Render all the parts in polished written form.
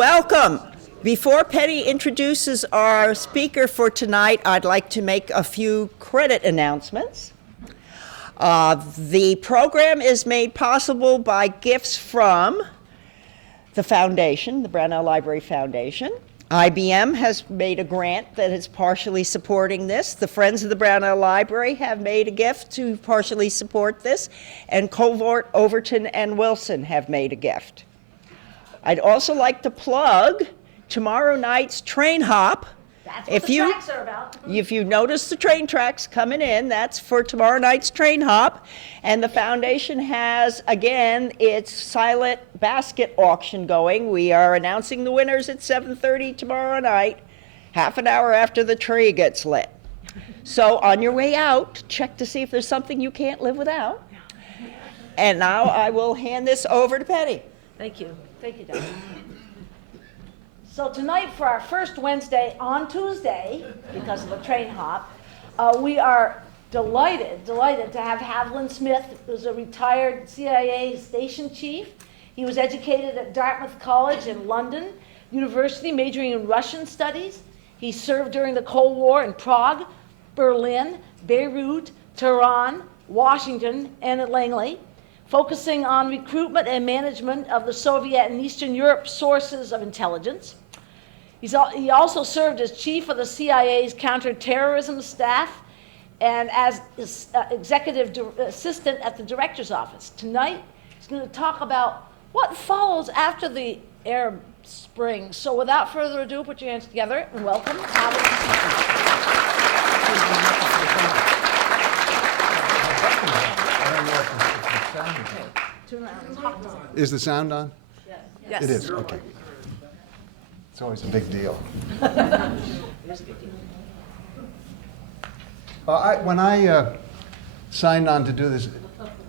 Welcome. Before Penny introduces our speaker for tonight, I'd like to make a few credit announcements. The program is made possible by gifts from the foundation, the Brownell Library Foundation. IBM has made a grant that is partially supporting this. The Friends of the Brownell Library have made a gift to partially support this, and Covert, Overton, and Wilson have made a gift. I'd also like to plug tomorrow night's train hop. That's what the tracks are about. If you notice the train tracks coming in, that's for tomorrow night's train hop. And the foundation has, again, its silent basket auction going. We are announcing the winners at 7:30 tomorrow night, half an hour after the tree gets lit. So on your way out, check to see if there's something you can't live without. And now I will hand this over to Penny. Thank you. Thank you, Dr. So tonight, for our first Wednesday on Tuesday, because of the train hop, we are delighted to have Haviland Smith, who's a retired CIA station chief. He was educated at Dartmouth College in London University, majoring in Russian studies. He served during the Cold War in Prague, Berlin, Beirut, Tehran, Washington, and at Langley, focusing on recruitment and management of the Soviet and Eastern Europe sources of intelligence. He also served as chief of the CIA's counterterrorism staff and as executive assistant at the director's office. Tonight, he's going to talk about what follows after the Arab Spring. So without further ado, put your hands together and welcome Is the sound on? Yes. It is, okay. It's always a big deal. When I signed on to do this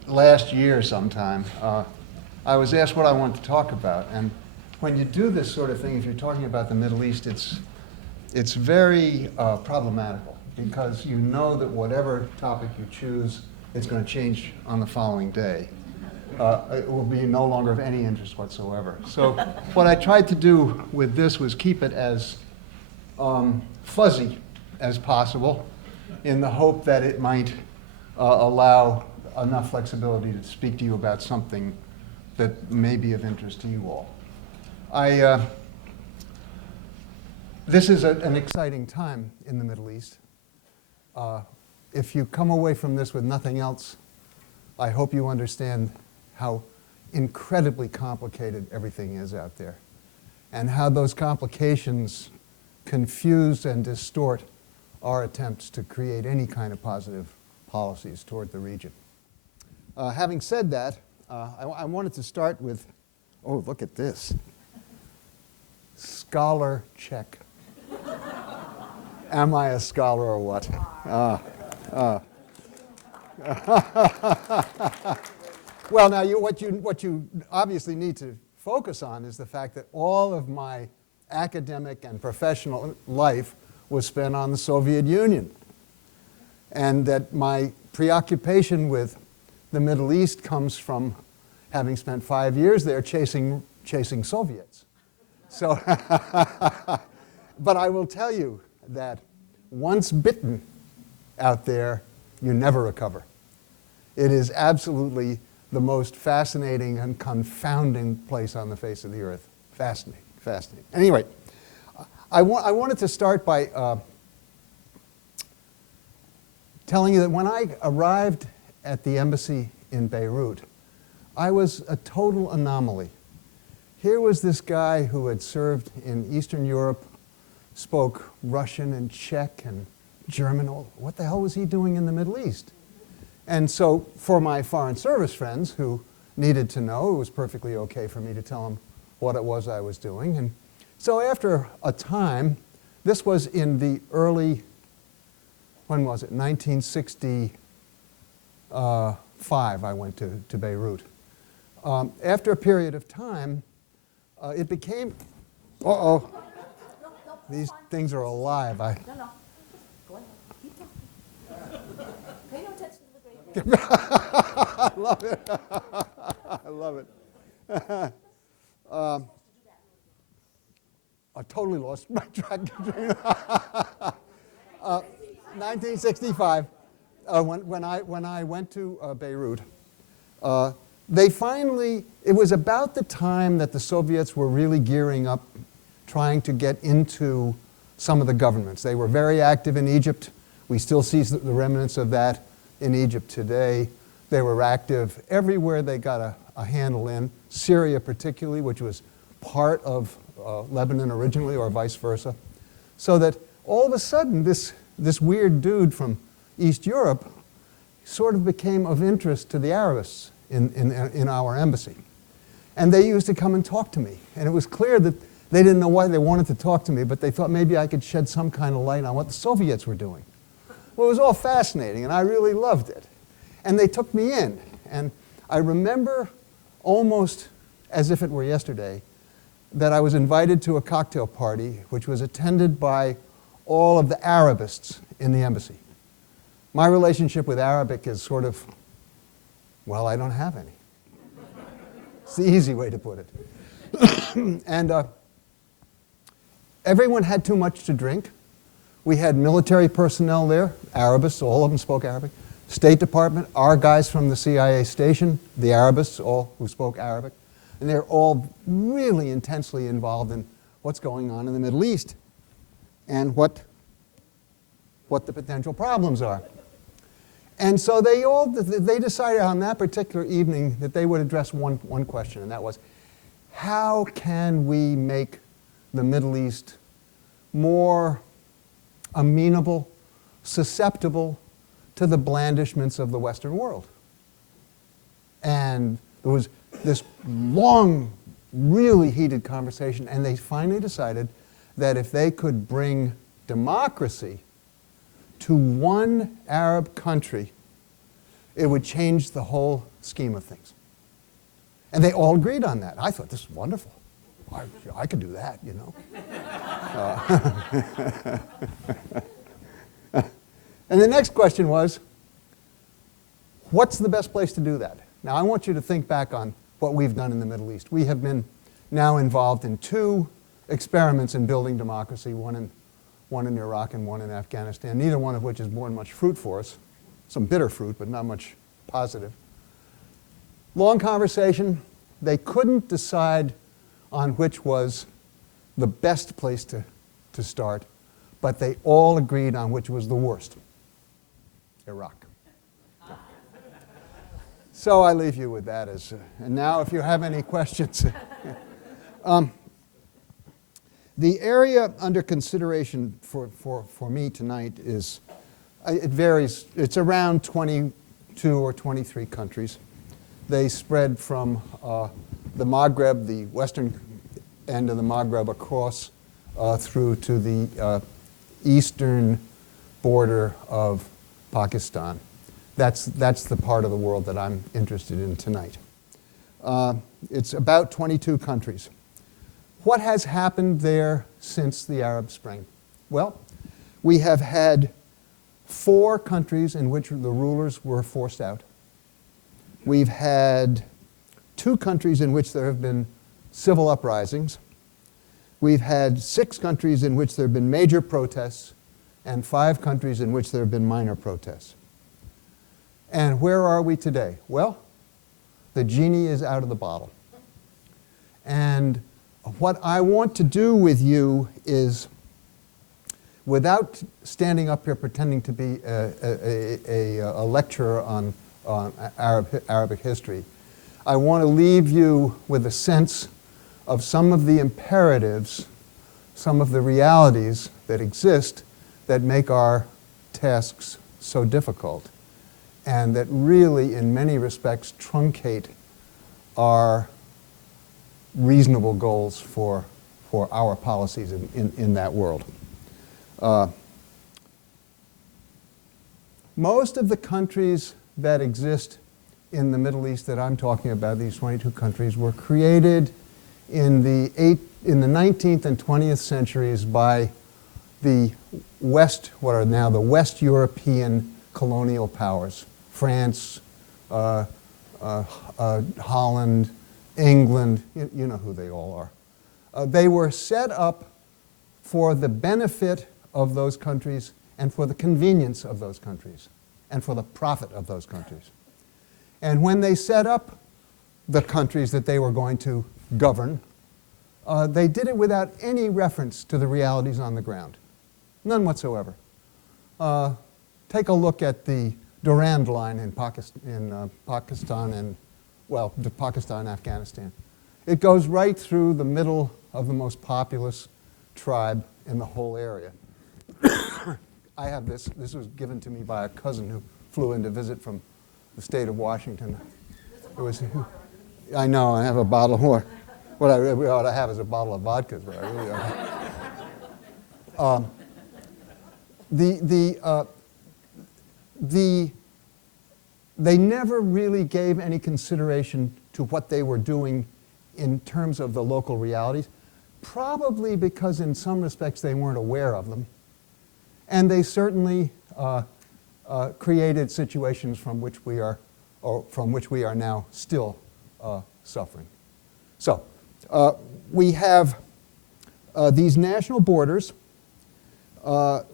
last year sometime, I was asked what I wanted to talk about. And when you do this sort of thing, if you're talking about the Middle East, it's very problematical, because you know that whatever topic you choose, it's going to change on the following day. It will be no longer of any interest whatsoever. So what I tried to do with this was keep it as fuzzy as possible, in the hope that it might allow enough flexibility to speak to you about something that may be of interest to you all. This is an exciting time in the Middle East. If you come away from this with nothing else, I hope you understand how incredibly complicated everything is out there, and how those complications confuse and distort our attempts to create any kind of positive policies toward the region. Having said that, I wanted to start with, oh, look at this. Scholar check. Am I a scholar or what? Well, now, what you obviously need to focus on is the fact that all of my academic and professional life was spent on the Soviet Union, and that my preoccupation with the Middle East comes from having spent 5 years there chasing Soviets. So, but I will tell you that once bitten out there, you never recover. It is absolutely the most fascinating and confounding place on the face of the earth. Fascinating, fascinating. Anyway, I wanted to start by telling you that when I arrived at the embassy in Beirut, I was a total anomaly. Here was this guy who had served in Eastern Europe, spoke Russian and Czech and German. What the hell was he doing in the Middle East? And so for my Foreign Service friends who needed to know, it was perfectly okay for me to tell them what it was I was doing. And so after a time, this was in the early, when was it? 1965 I went to Beirut. After a period of time, it became, uh-oh, these things are alive. No. Go ahead. Keep talking. Pay no attention to the great. I love it. I love it. I totally lost my track. 1965, when I went to Beirut, it was about the time that the Soviets were really gearing up, trying to get into some of the governments. They were very active in Egypt. We still see the remnants of that in Egypt today. They were active everywhere they got a handle in, Syria particularly, which was part of Lebanon originally, or vice versa. So that all of a sudden, this weird dude from East Europe sort of became of interest to the Arabists in our embassy. And they used to come and talk to me. And it was clear that they didn't know why they wanted to talk to me, but they thought maybe I could shed some kind of light on what the Soviets were doing. Well, it was all fascinating, and I really loved it. And they took me in. And I remember almost as if it were yesterday that I was invited to a cocktail party which was attended by all of the Arabists in the embassy. My relationship with Arabic is sort of, well, I don't have any. It's the easy way to put it. And everyone had too much to drink. We had military personnel there, Arabists, all of them spoke Arabic. State Department, our guys from the CIA station, the Arabists, all who spoke Arabic. And they're all really intensely involved in what's going on in the Middle East and what the potential problems are. And so they decided on that particular evening that they would address one question, and that was, how can we make the Middle East more amenable, susceptible to the blandishments of the Western world? And there was this long, really heated conversation, and they finally decided that if they could bring democracy to one Arab country, it would change the whole scheme of things. And they all agreed on that. I thought, this is wonderful. I could do that, you know. And the next question was, what's the best place to do that? Now, I want you to think back on what we've done in the Middle East. We have been now involved in 2 experiments in building democracy, one in Iraq and one in Afghanistan, neither one of which has borne much fruit for us. Some bitter fruit, but not much positive. Long conversation. They couldn't decide on which was the best place to start, but they all agreed on which was the worst. Iraq. So I leave you with that as, and now if you have any questions. The area under consideration for me tonight is, it varies, it's around 22 or 23 countries. They spread from the Maghreb, the western end of the Maghreb, across through to the eastern border of Pakistan. That's the part of the world that I'm interested in tonight. It's about 22 countries. What has happened there since the Arab Spring? Well, we have had 4 countries in which the rulers were forced out. We've had 2 countries in which there have been civil uprisings. We've had 6 countries in which there have been major protests, and 5 countries in which there have been minor protests. And where are we today? Well, the genie is out of the bottle. And what I want to do with you is, without standing up here pretending to be a lecturer on Arabic history, I want to leave you with a sense of some of the imperatives, some of the realities that exist that make our tasks so difficult, and that really, in many respects, truncate our reasonable goals for our policies in that world. Most of the countries that exist in the Middle East that I'm talking about, these 22 countries, were created in the 19th and 20th centuries by the West, what are now the West European colonial powers, France, Holland, England, you know who they all are. They were set up for the benefit of those countries and for the convenience of those countries and for the profit of those countries. And when they set up the countries that they were going to govern, they did it without any reference to the realities on the ground. None whatsoever. Take a look at the Durand Line in Pakistan and, well, Pakistan and Afghanistan. It goes right through the middle of the most populous tribe in the whole area. I have this. This was given to me by a cousin who flew in to visit from the state of Washington. It was, I know, I have a bottle of water. What I really ought to have is a bottle of vodka, is what I really ought to. They never really gave any consideration to what they were doing in terms of the local realities, probably because in some respects they weren't aware of them. And they certainly created situations from which we are now still suffering. So we have these national borders,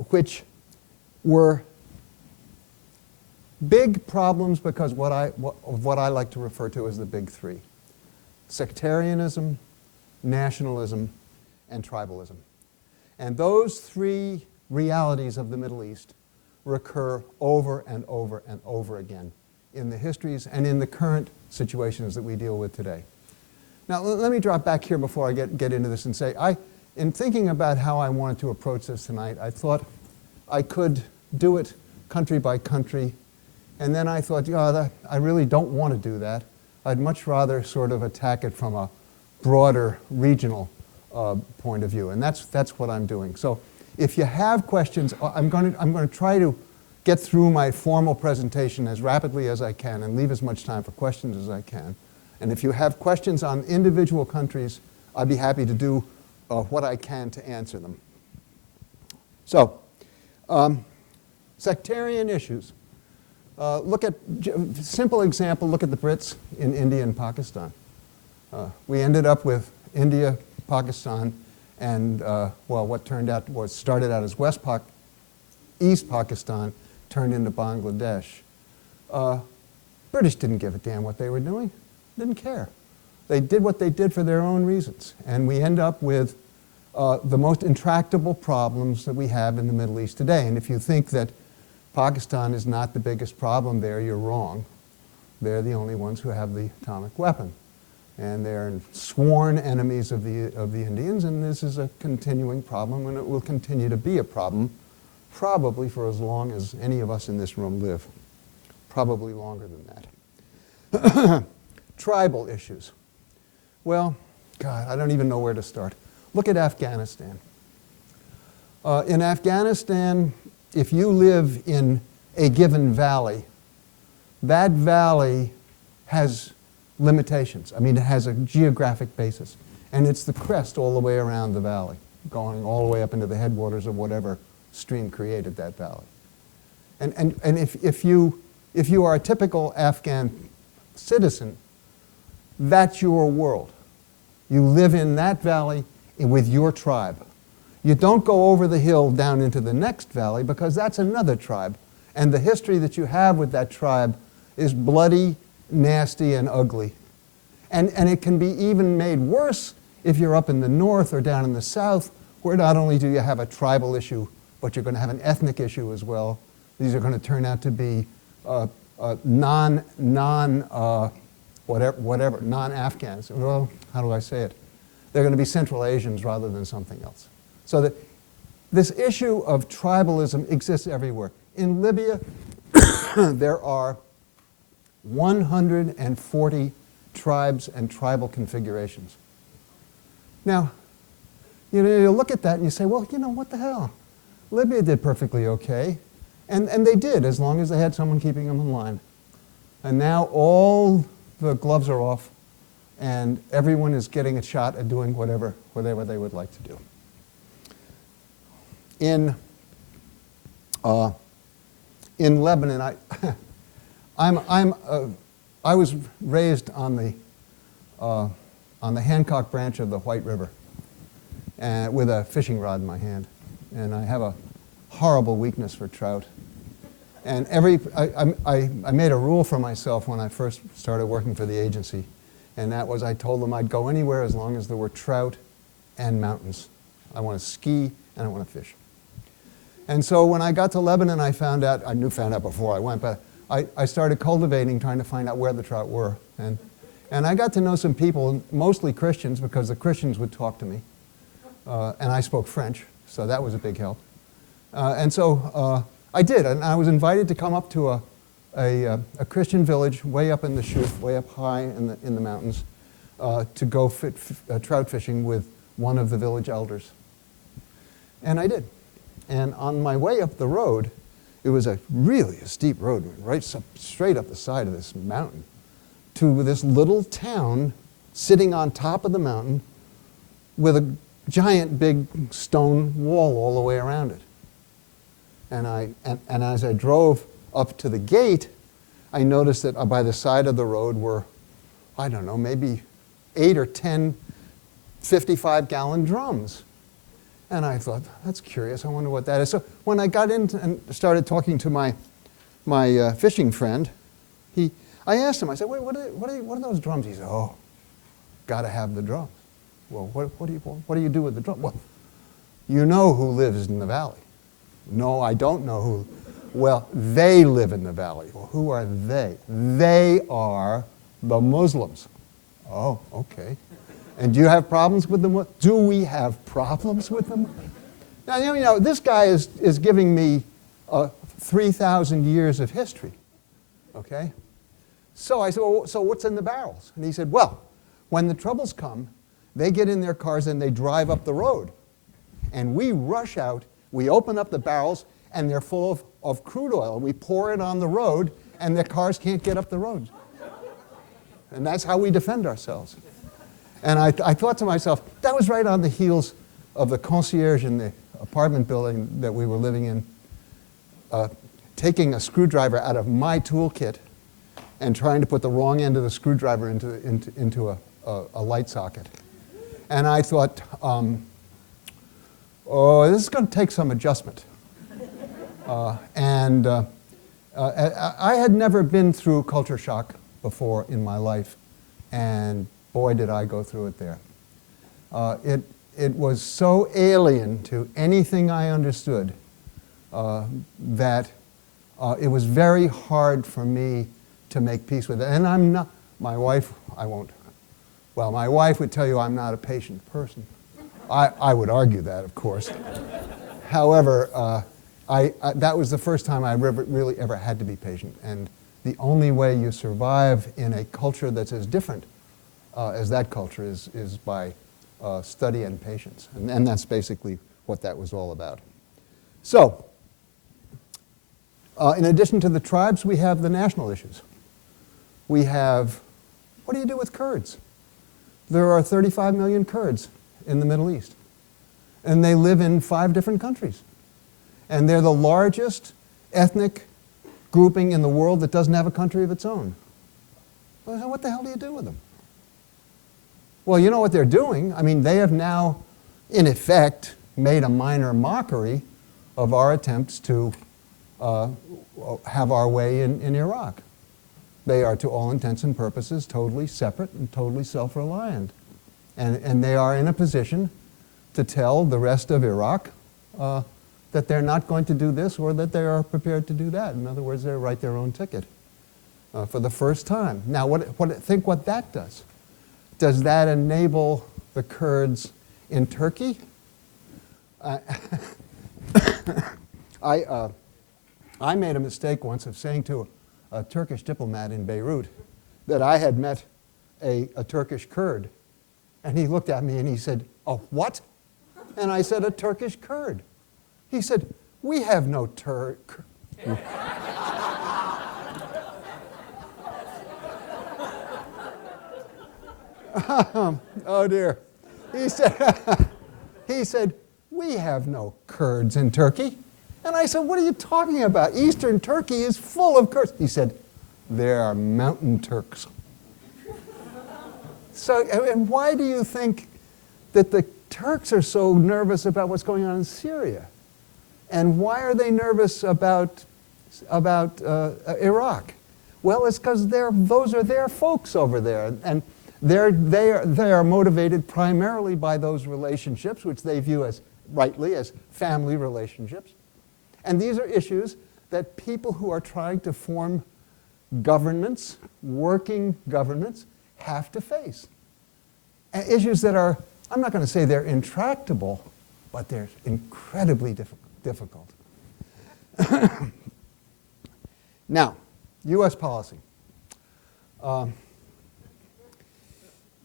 which were big problems because of what I like to refer to as the big three: sectarianism, nationalism, and tribalism. And those three realities of the Middle East recur over and over and over again in the histories and in the current situations that we deal with today. Now, let me drop back here before I get into this and say, in thinking about how I wanted to approach this tonight, I thought I could do it country by country, and then I thought, I really don't want to do that. I'd much rather sort of attack it from a broader regional point of view, and that's what I'm doing. So if you have questions, I'm going to try to get through my formal presentation as rapidly as I can and leave as much time for questions as I can. And if you have questions on individual countries, I'd be happy to do what I can to answer them. So, sectarian issues. Look at, simple example, look at the Brits in India and Pakistan. We ended up with India, Pakistan, and what started out as East Pakistan turned into Bangladesh. British didn't give a damn what they were doing. Didn't care. They did what they did for their own reasons. And we end up with the most intractable problems that we have in the Middle East today. And if you think that Pakistan is not the biggest problem there, you're wrong. They're the only ones who have the atomic weapon. And they're sworn enemies of the Indians, and this is a continuing problem, and it will continue to be a problem, probably for as long as any of us in this room live. Probably longer than that. Tribal issues. Well, God, I don't even know where to start. Look at Afghanistan. In Afghanistan, if you live in a given valley, that valley has limitations. I mean, it has a geographic basis. And it's the crest all the way around the valley, going all the way up into the headwaters of whatever stream created that valley. And if you are a typical Afghan citizen, that's your world. You live in that valley with your tribe. You don't go over the hill down into the next valley because that's another tribe. And the history that you have with that tribe is bloody, nasty, and ugly. And it can be even made worse if you're up in the north or down in the south, where not only do you have a tribal issue, but you're going to have an ethnic issue as well. These are going to turn out to be non-Afghans. Well, how do I say it? They're going to be Central Asians rather than something else. So that this issue of tribalism exists everywhere. In Libya, there are 140 tribes and tribal configurations. Now, you look at that and you say, well, what the hell? Libya did perfectly okay. And they did, as long as they had someone keeping them in line. And now all the gloves are off, and everyone is getting a shot at doing whatever they would like to do. In Lebanon, I was raised on the Hancock branch of the White River, with a fishing rod in my hand. And I have a horrible weakness for trout. And I made a rule for myself when I first started working for the agency, and that was I told them I'd go anywhere as long as there were trout and mountains. I want to ski and I want to fish. And so when I got to Lebanon, I found out before I went, but I started cultivating, trying to find out where the trout were. And I got to know some people, mostly Christians, because the Christians would talk to me. And I spoke French, so that was a big help. And so I did, and I was invited to come up to a Christian village way up in the Shuf, way up high in the mountains, to go trout fishing with one of the village elders. And I did. And on my way up the road, it was really a steep road, straight up the side of this mountain, to this little town sitting on top of the mountain with a giant big stone wall all the way around it. And as I drove up to the gate, I noticed that by the side of the road were, I don't know, maybe 8 or 10 55-gallon drums. And I thought, that's curious, I wonder what that is. So when I got in and started talking to my fishing friend, I asked him, I said, wait, what are those drums? He said, oh, got to have the drums. Well, what do you do with the drums? Well, you know who lives in the valley. No, I don't know who. Well, they live in the valley. Well, who are they? They are the Muslims. Oh, okay. And do you have problems with them? Do we have problems with them? Now, you know, this guy is giving me 3,000 years of history, okay? So I said, well, so what's in the barrels? And he said, well, when the troubles come, they get in their cars and they drive up the road. And we rush out, we open up the barrels, and they're full of crude oil. We pour it on the road, and their cars can't get up the road. And that's how we defend ourselves. And I thought to myself, that was right on the heels of the concierge in the apartment building that we were living in, taking a screwdriver out of my toolkit and trying to put the wrong end of the screwdriver into a light socket. And I thought, oh, this is going to take some adjustment. I had never been through culture shock before in my life, and boy, did I go through it there. It was so alien to anything I understood that it was very hard for me to make peace with it. And I'm not, my wife would tell you I'm not a patient person. I would argue that, of course. However, that was the first time I really ever had to be patient. And the only way you survive in a culture that's as different as that culture is by study and patience. And that's basically what that was all about. So, in addition to the tribes, we have the national issues. We have, what do you do with Kurds? There are 35 million Kurds in the Middle East. And they live in 5 different countries. And they're the largest ethnic grouping in the world that doesn't have a country of its own. Well, what the hell do you do with them? Well, you know what they're doing. I mean, they have now, in effect, made a minor mockery of our attempts to have our way in Iraq. They are, to all intents and purposes, totally separate and totally self-reliant. And they are in a position to tell the rest of Iraq that they're not going to do this or that they are prepared to do that. In other words, they write their own ticket for the first time. Now, think what that does. Does that enable the Kurds in Turkey? I made a mistake once of saying to a Turkish diplomat in Beirut that I had met a Turkish Kurd. And he looked at me and he said, "Oh, what?" And I said, "A Turkish Kurd." He said, "We have no Turk." Oh dear. He said, "We have no Kurds in Turkey." And I said, "What are you talking about? Eastern Turkey is full of Kurds." He said, "There are mountain Turks." So, and why do you think that the Turks are so nervous about what's going on in Syria? And why are they nervous about Iraq? Well, it's because those are their folks over there, and they are motivated primarily by those relationships, which they view as rightly as family relationships. And these are issues that people who are trying to form governments, working governments, have to face. And issues that are, I'm not going to say they're intractable, but they're incredibly difficult. Now, U.S. policy.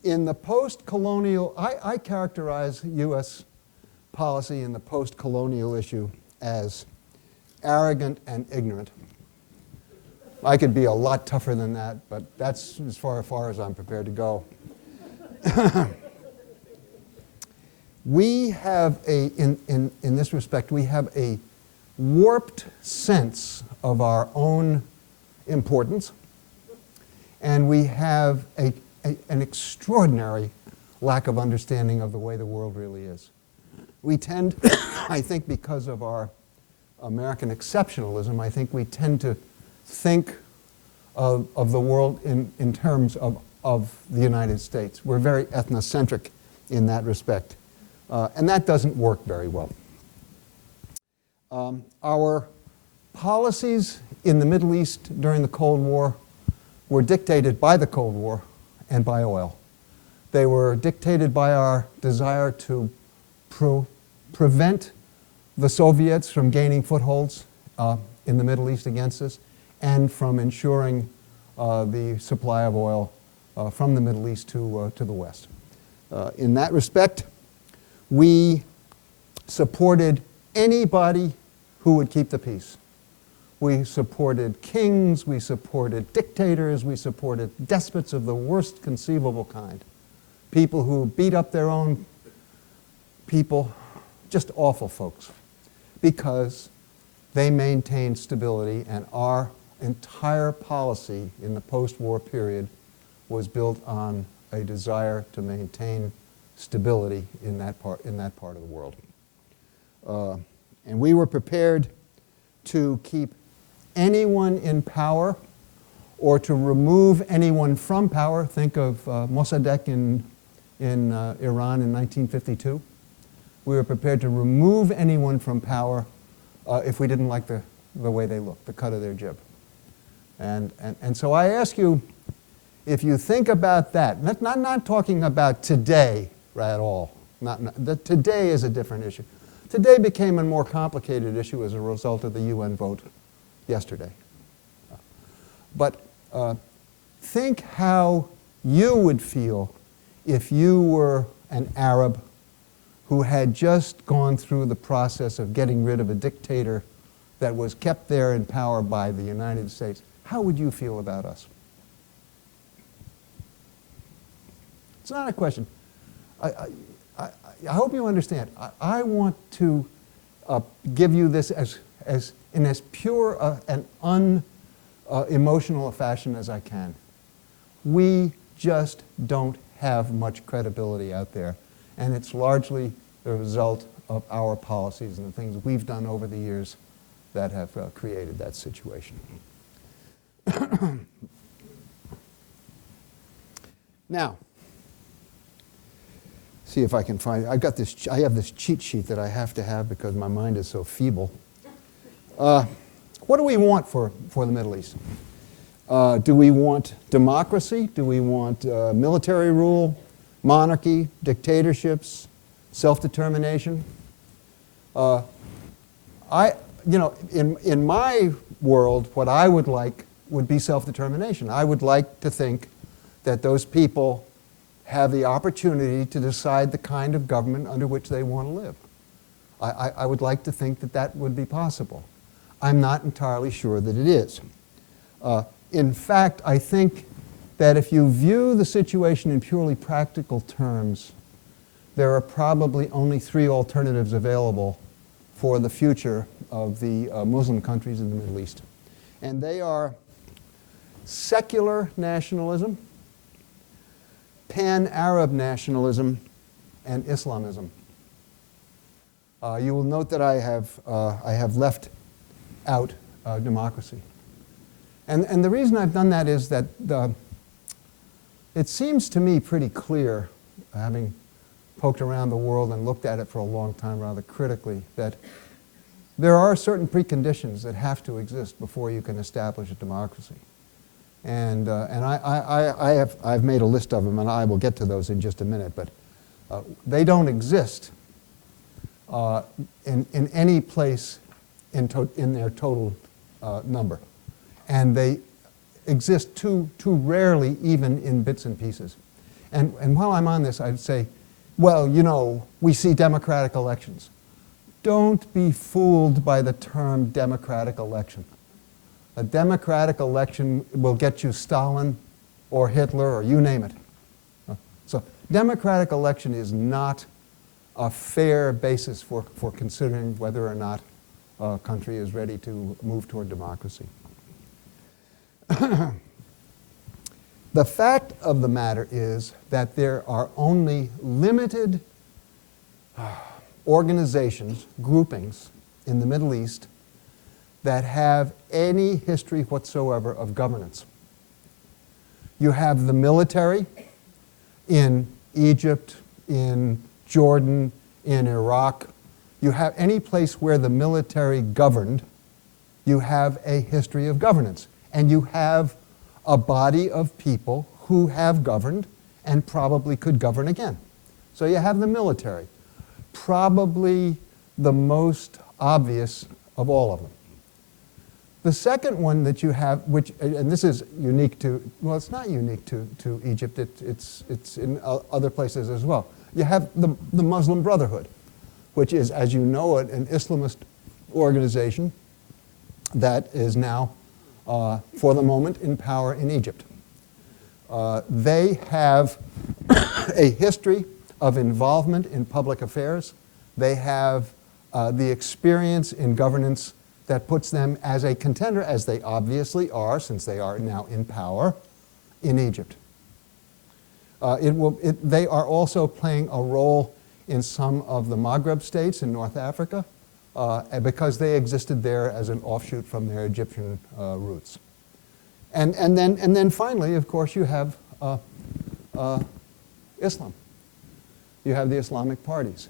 In the post-colonial, I characterize U.S. policy in the post-colonial issue as arrogant and ignorant. I could be a lot tougher than that, but that's as far as I'm prepared to go. We have in this respect, we have a warped sense of our own importance, and we have an extraordinary lack of understanding of the way the world really is. We tend, I think because of our American exceptionalism, I think we tend to think of the world in terms of the United States. We're very ethnocentric in that respect, and that doesn't work very well. Our policies in the Middle East during the Cold War were dictated by the Cold War and by oil. They were dictated by our desire to prevent the Soviets from gaining footholds in the Middle East against us, and from ensuring the supply of oil from the Middle East to the West. In that respect, we supported anybody who would keep the peace. We supported kings, we supported dictators, we supported despots of the worst conceivable kind. People who beat up their own people, just awful folks, because they maintained stability, and our entire policy in the post-war period was built on a desire to maintain stability in that part of the world. And we were prepared to keep anyone in power or to remove anyone from power. Think of Mossadegh in Iran in 1952. We were prepared to remove anyone from power if we didn't like the way they looked, the cut of their jib. And so I ask you, if you think about that, not talking about today at all. Today is a different issue. Today became a more complicated issue as a result of the UN vote yesterday. But think how you would feel if you were an Arab who had just gone through the process of getting rid of a dictator that was kept there in power by the United States. How would you feel about us? It's not a question. I hope you understand. I want to give you this in as pure and unemotional a fashion as I can. We just don't have much credibility out there, and it's largely the result of our policies and the things we've done over the years that have created that situation. Now, see if I can find. I have this cheat sheet that I have to have because my mind is so feeble. What do we want for the Middle East? Do we want democracy? Do we want military rule, monarchy, dictatorships, self-determination? In my world, what I would like would be self-determination. I would like to think that those people have the opportunity to decide the kind of government under which they want to live. I would like to think that that would be possible. I'm not entirely sure that it is. In fact, I think that if you view the situation in purely practical terms, there are probably only three alternatives available for the future of the Muslim countries in the Middle East. And they are secular nationalism, pan-Arab nationalism, and Islamism. You will note that I have left out democracy. And the reason I've done that is that it seems to me pretty clear, having poked around the world and looked at it for a long time rather critically, that there are certain preconditions that have to exist before you can establish a democracy. And I've made a list of them, and I will get to those in just a minute, but they don't exist in any place in their total number. And they exist too rarely, even in bits and pieces. And while I'm on this, I'd say, well, you know, we see democratic elections. Don't be fooled by the term democratic election. A democratic election will get you Stalin or Hitler or you name it. So democratic election is not a fair basis for considering whether or not a country is ready to move toward democracy. The fact of the matter is that there are only limited organizations, groupings in the Middle East that have any history whatsoever of governance. You have the military in Egypt, in Jordan, in Iraq. You have any place where the military governed, you have a history of governance. And you have a body of people who have governed and probably could govern again. So you have the military, probably the most obvious of all of them. The second one that you have, which, and this is unique to, well, it's not unique to Egypt, it's in other places as well. You have the Muslim Brotherhood, which is, as you know it, an Islamist organization that is now, for the moment, in power in Egypt. They have a history of involvement in public affairs. They have the experience in governance that puts them as a contender, as they obviously are, since they are now in power, in Egypt. They are also playing a role in some of the Maghreb states in North Africa, because they existed there as an offshoot from their Egyptian roots. And then finally, of course, you have Islam. You have the Islamic parties.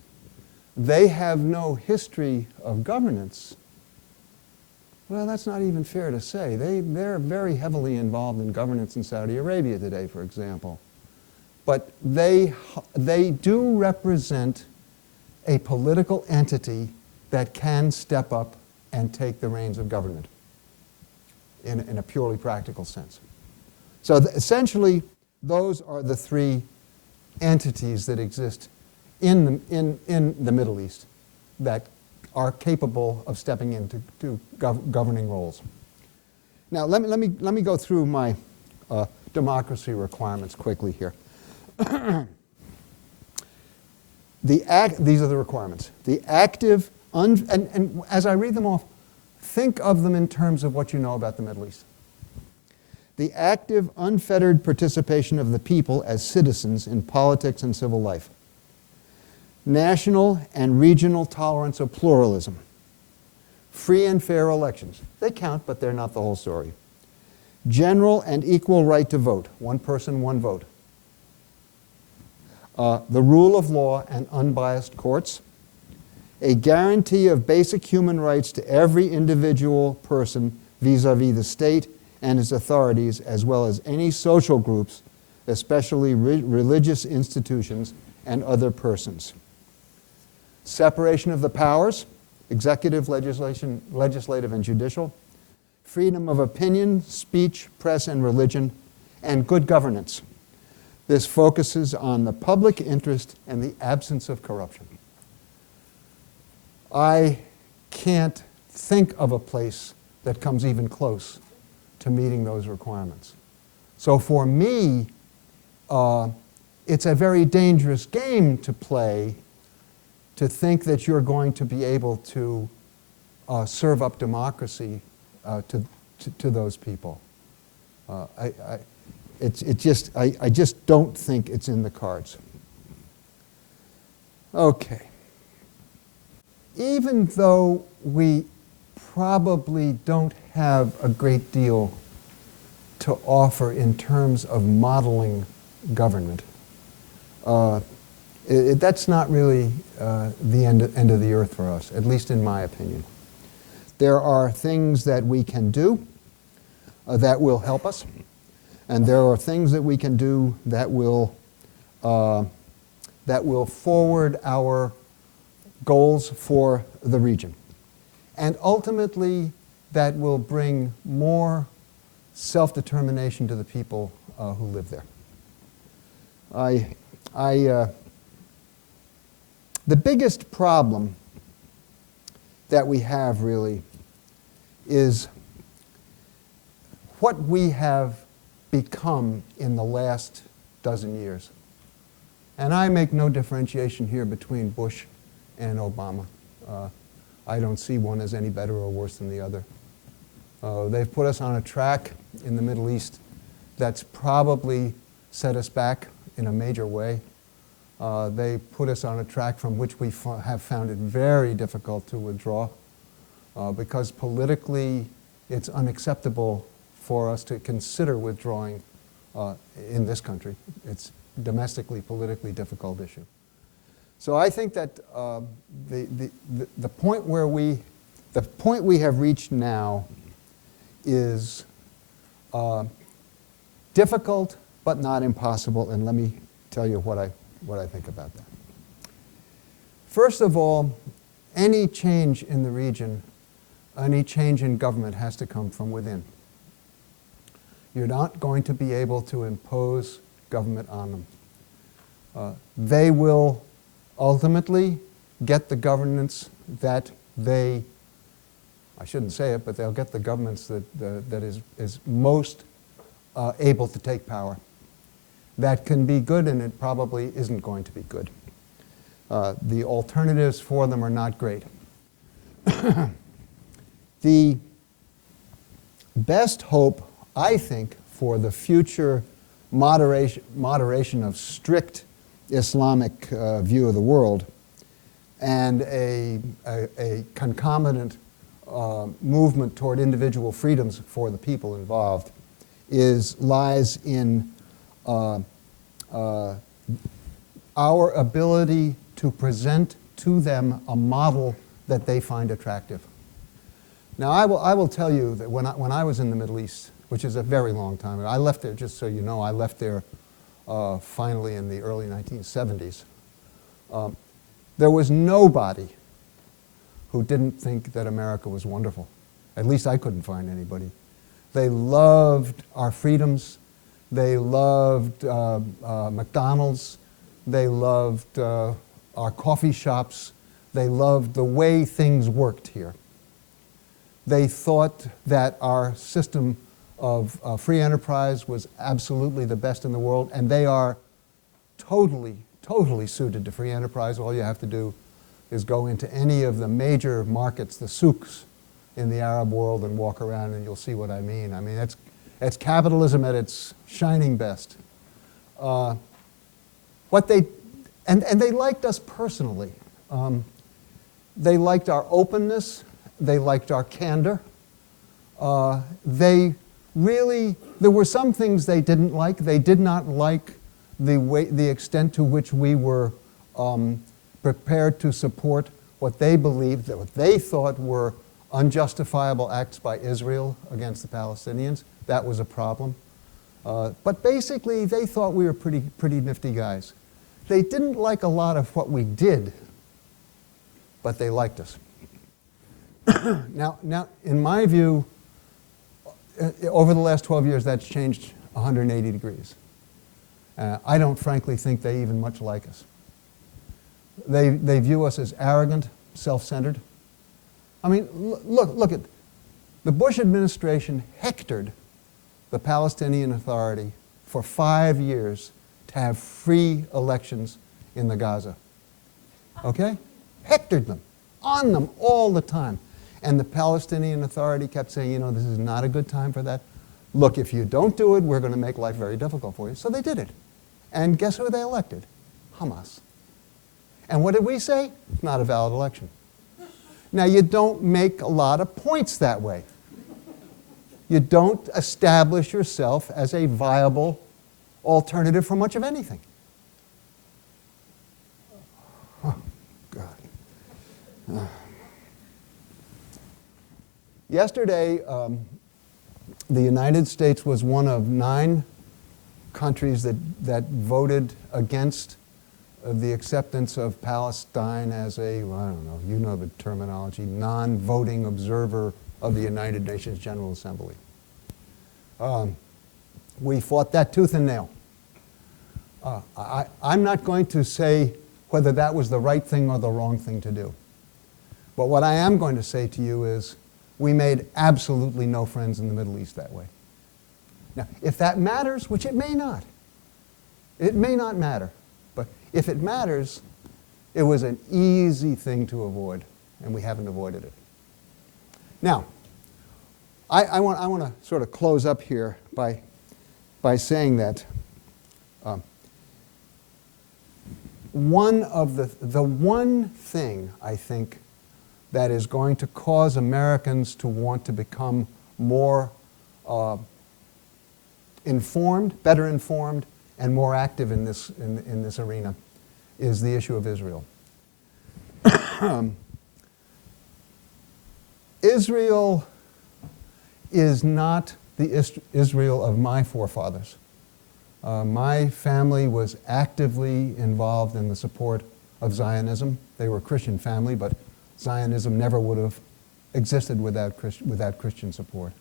They have no history of governance. Well, that's not even fair to say. They're very heavily involved in governance in Saudi Arabia today, for example. But they do represent a political entity that can step up and take the reins of government in a purely practical sense. So essentially, those are the three entities that exist in the Middle East that are capable of stepping into governing roles. Now, let me go through my democracy requirements quickly here. These are the requirements. The active, and as I read them off, think of them in terms of what you know about the Middle East. The active, unfettered participation of the people as citizens in politics and civil life. National and regional tolerance of pluralism. Free and fair elections. They count, but they're not the whole story. General and equal right to vote. One person, one vote. The rule of law and unbiased courts. A guarantee of basic human rights to every individual person vis-à-vis the state and its authorities, as well as any social groups, especially religious institutions and other persons. Separation of the powers, executive, legislative, and judicial. Freedom of opinion, speech, press, and religion, and good governance. This focuses on the public interest and the absence of corruption. I can't think of a place that comes even close to meeting those requirements. So for me, it's a very dangerous game to play to think that you're going to be able to serve up democracy to those people. I just don't think it's in the cards. Okay. Even though we probably don't have a great deal to offer in terms of modeling government, that's not really the end of the earth for us, at least in my opinion. There are things that we can do that will help us, and there are things that we can do that will forward our goals for the region. And ultimately, that will bring more self-determination to the people who live there. The biggest problem that we have really is what we have become in the last dozen years. And I make no differentiation here between Bush and Obama. I don't see one as any better or worse than the other. They've put us on a track in the Middle East that's probably set us back in a major way. They put us on a track from which we have found it very difficult to withdraw because politically it's unacceptable for us to consider withdrawing in this country. It's domestically, politically difficult issue. So I think that the point we have reached now is difficult but not impossible, and let me tell you what I think about that. First of all, any change in the region, any change in government has to come from within. You're not going to be able to impose government on them. They will ultimately get the governance that they, I shouldn't say it, but they'll get the governments that is most able to take power. That can be good, and it probably isn't going to be good. The alternatives for them are not great. The best hope, I think, for the future moderation of strict Islamic view of the world and a concomitant movement toward individual freedoms for the people involved lies in our ability to present to them a model that they find attractive. Now, I will tell you that when I was in the Middle East, which is a very long time ago, I left there, just so you know, I left there finally in the early 1970s. There was nobody who didn't think that America was wonderful. At least I couldn't find anybody. They loved our freedoms. They loved McDonald's. They loved our coffee shops. They loved the way things worked here. They thought that our system of free enterprise was absolutely the best in the world, and they are totally suited to free enterprise. All you have to do is go into any of the major markets, the souks in the Arab world, and walk around, and you'll see what I mean. I mean, it's capitalism at its shining best. They liked us personally. They liked our openness. They liked our candor. There were some things they didn't like. They did not like the extent to which we were prepared to support what they believed, that what they thought were unjustifiable acts by Israel against the Palestinians. That was a problem. But basically, they thought we were pretty nifty guys. They didn't like a lot of what we did, but they liked us. Now, in my view, over the last 12 years, that's changed 180 degrees. I don't frankly think they even much like us. They view us as arrogant, self-centered. I mean, look at the Bush administration hectored the Palestinian Authority for 5 years to have free elections in the Gaza. Okay? Hectored them, on them all the time. And the Palestinian Authority kept saying, you know, this is not a good time for that. Look, if you don't do it, we're going to make life very difficult for you. So they did it. And guess who they elected? Hamas. And what did we say? It's not a valid election. Now, you don't make a lot of points that way. You don't establish yourself as a viable alternative for much of anything. Oh, God. Yesterday, the United States was one of 9 countries that voted against the acceptance of Palestine as a, well, I don't know, you know the terminology, non-voting observer of the United Nations General Assembly. We fought that tooth and nail. I'm not going to say whether that was the right thing or the wrong thing to do. But what I am going to say to you is we made absolutely no friends in the Middle East that way. Now, if that matters, which it may not matter, but if it matters, it was an easy thing to avoid, and we haven't avoided it. Now, I want to sort of close up here by saying that the one thing I think that is going to cause Americans to want to become more informed, better informed, and more active in this arena is the issue of Israel. Israel is not the Israel of my forefathers. My family was actively involved in the support of Zionism. They were a Christian family, but Zionism never would have existed without Christian support.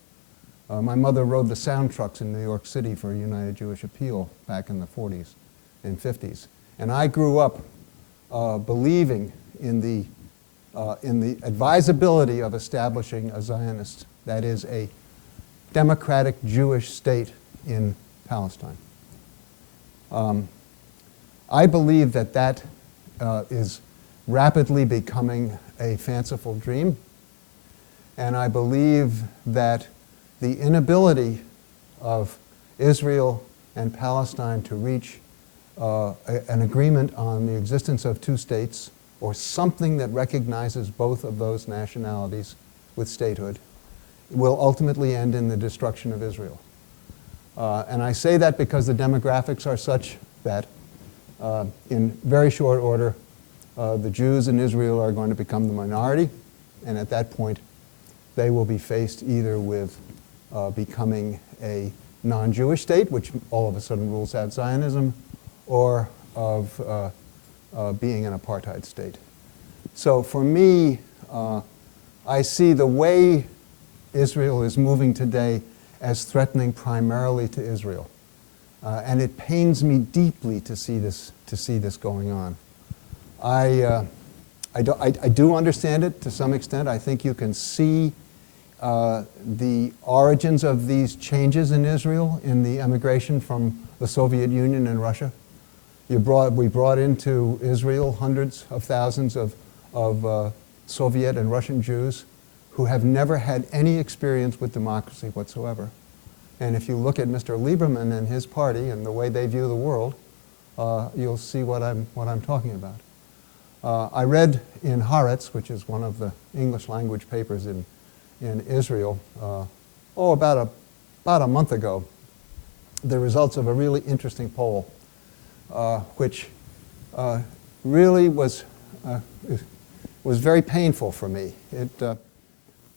My mother rode the sound trucks in New York City for United Jewish Appeal back in the 40s and 50s. And I grew up believing in the advisability of establishing a Zionist, that is, a democratic Jewish state in Palestine. I believe that is rapidly becoming a fanciful dream, and I believe that the inability of Israel and Palestine to reach an agreement on the existence of 2 states, or something that recognizes both of those nationalities with statehood, will ultimately end in the destruction of Israel. And I say that because the demographics are such that in very short order, the Jews in Israel are going to become the minority, and at that point, they will be faced either with becoming a non-Jewish state, which all of a sudden rules out Zionism, or of being an apartheid state. So for me, I see the way Israel is moving today as threatening primarily to Israel. And it pains me deeply to see this going on. I do understand it to some extent. I think you can see the origins of these changes in Israel in the emigration from the Soviet Union and Russia. We brought into Israel hundreds of thousands of Soviet and Russian Jews who have never had any experience with democracy whatsoever. And if you look at Mr. Lieberman and his party and the way they view the world, you'll see what I'm talking about. I read in Haaretz, which is one of the English language papers in Israel, about a month ago, the results of a really interesting poll, which really was very painful for me.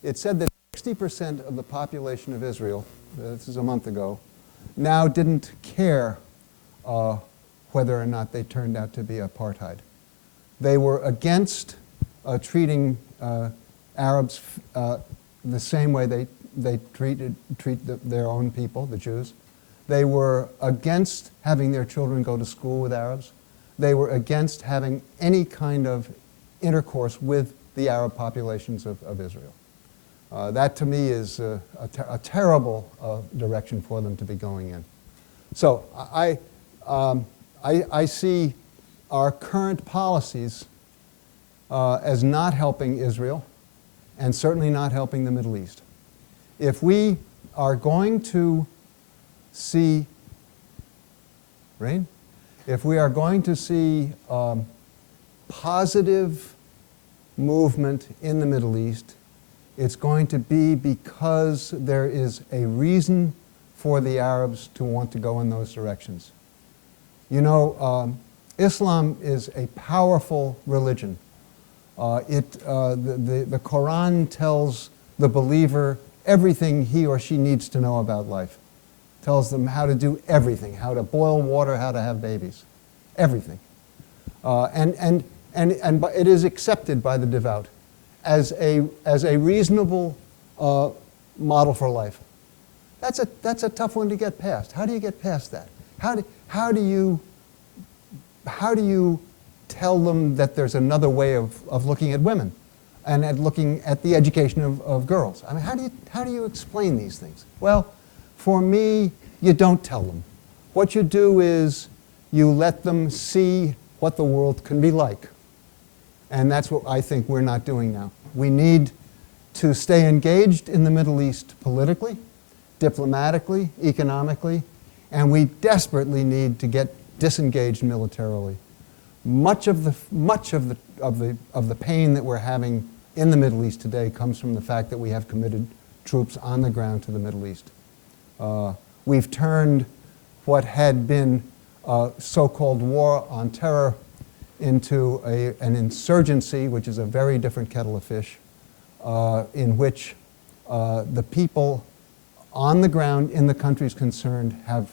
It said that 60% of the population of Israel, this is a month ago, now didn't care whether or not they turned out to be apartheid. They were against treating Arabs the same way they treat their own people, the Jews. They were against having their children go to school with Arabs. They were against having any kind of intercourse with the Arab populations of Israel. That to me is a terrible direction for them to be going in. So I see our current policies as not helping Israel and certainly not helping the Middle East. If we are going to see, Rain? If we are going to see positive movement in the Middle East, it's going to be because there is a reason for the Arabs to want to go in those directions. You know, Islam is a powerful religion. The Quran tells the believer everything he or she needs to know about life. Tells them how to do everything, how to boil water, how to have babies, everything. And it is accepted by the devout as a reasonable model for life. That's a tough one to get past. How do you get past that? How do you tell them that there's another way of looking at women and at looking at the education of girls? I mean, how do you explain these things? Well, for me, you don't tell them. What you do is you let them see what the world can be like. And that's what I think we're not doing now. We need to stay engaged in the Middle East politically, diplomatically, economically, and we desperately need to get disengaged militarily. Much of the pain that we're having in the Middle East today comes from the fact that we have committed troops on the ground to the Middle East. We've turned what had been a so-called war on terror into an insurgency, which is a very different kettle of fish, in which the people on the ground in the countries concerned have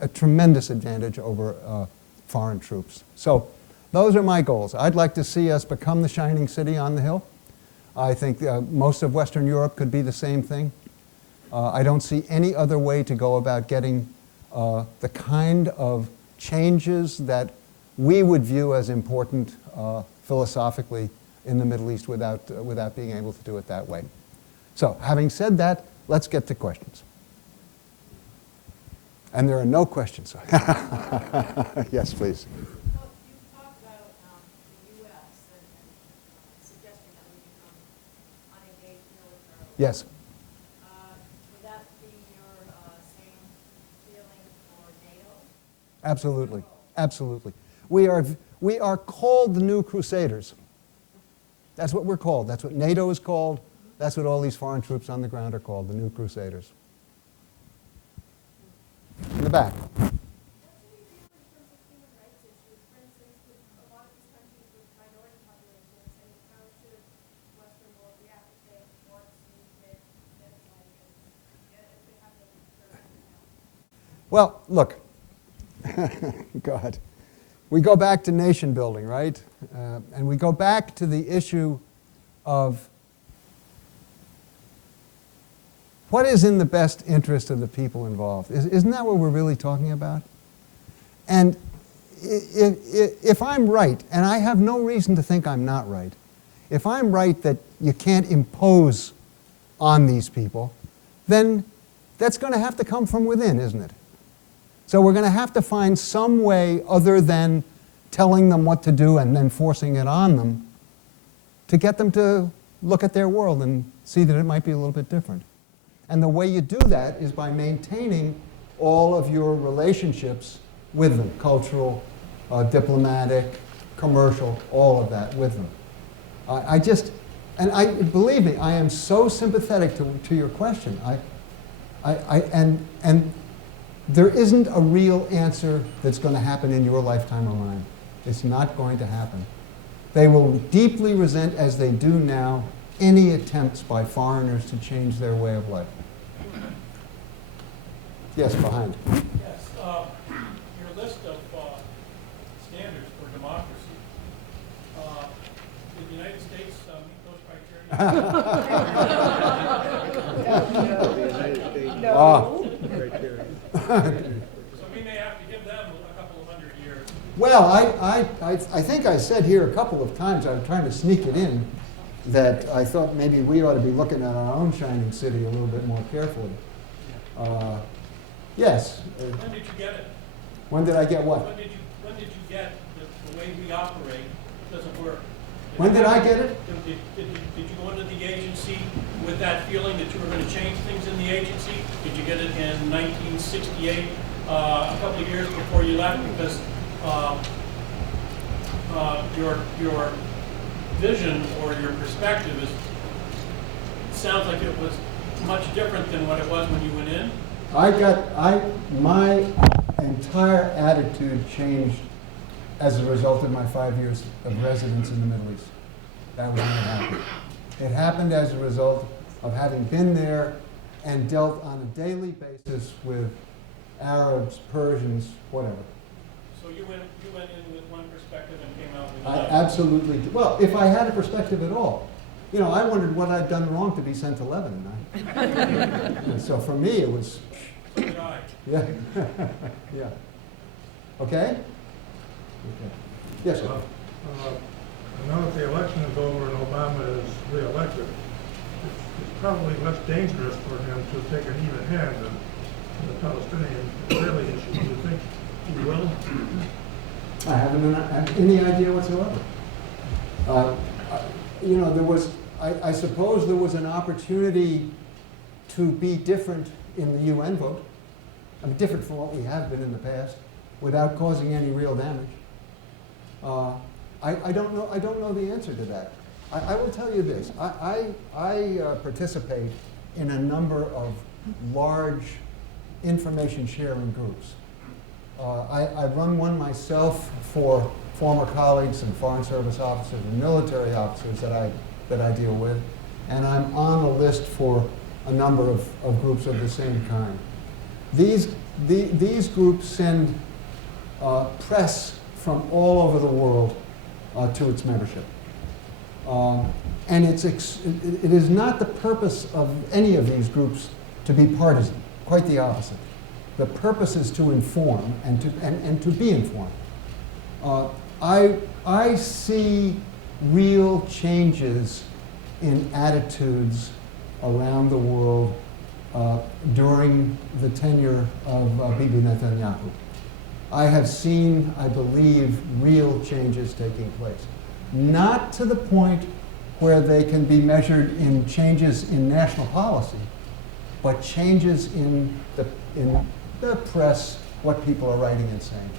a tremendous advantage over foreign troops. So those are my goals. I'd like to see us become the shining city on the hill. I think most of Western Europe could be the same thing. I don't see any other way to go about getting the kind of changes that we would view as important philosophically in the Middle East without being able to do it that way. So having said that, let's get to questions. And there are no questions. Yes, please. Well, you've talked about the U.S. and suggesting that we become unengaged militarily. Yes. Would that be your same feeling for NATO? Absolutely. Absolutely. We are called the New Crusaders. That's what we're called. That's what NATO is called. That's what all these foreign troops on the ground are called, the New Crusaders. In the back. What do we feel in terms of human rights issues? For instance, with a lot of these countries with minority populations, and how should Western world react if they want to get genocide against, if they have no terrorism now? Well, look. God. We go back to nation building, right? And we go back to the issue of what is in the best interest of the people involved. Isn't that what we're really talking about? And if I'm right, and I have no reason to think I'm not right, if I'm right that you can't impose on these people, then that's going to have to come from within, isn't it? So we're going to have to find some way other than telling them what to do and then forcing it on them to get them to look at their world and see that it might be a little bit different. And the way you do that is by maintaining all of your relationships with them, cultural, diplomatic, commercial, all of that with them. Believe me, I am so sympathetic to your question. And there isn't a real answer that's going to happen in your lifetime or mine. It's not going to happen. They will deeply resent, as they do now, any attempts by foreigners to change their way of life. Yes, behind. Yes, your list of standards for democracy. Did the United States meet those criteria? No. So we may have to give them a couple of hundred years. Well, I think I said here a couple of times, I was trying to sneak it in, that I thought maybe we ought to be looking at our own shining city a little bit more carefully. Yes. When did you get it? When did I get what? When did you get the way we operate doesn't work? When did I get it? Did you go into the agency with that feeling that you were going to change things in the agency? Did you get it in 1968, a couple of years before you left? Because your vision or your perspective sounds like it was much different than what it was when you went in. My entire attitude changed as a result of my 5 years of residence in the Middle East. That was when it happened. It happened as a result of having been there and dealt on a daily basis with Arabs, Persians, whatever. So you went in with one perspective and came out with I another. absolutely did. Well, if I had a perspective at all. You know, I wondered what I'd done wrong to be sent to Lebanon. And so for me, it was, So did I. yeah, yeah. Okay? Okay. Yes, sir. Now that the election is over and Obama is re-elected, it's probably less dangerous for him to take an even hand in the Palestinian-Israeli issue. Do you think he will? I haven't have any idea whatsoever. You know, I suppose there was an opportunity to be different in the UN vote. I mean, different from what we have been in the past, without causing any real damage. I don't know the answer to that. I will tell you this. I participate in a number of large information sharing groups. I run one myself for former colleagues and Foreign Service officers and military officers that I deal with, and I'm on a list for a number of groups of the same kind. These groups send press from all over the world to its membership. And it is not the purpose of any of these groups to be partisan, quite the opposite. The purpose is to inform and to be informed. I see real changes in attitudes around the world during the tenure of Bibi Netanyahu. I have seen, I believe, real changes taking place. Not to the point where they can be measured in changes in national policy, but changes in the press, what people are writing and saying.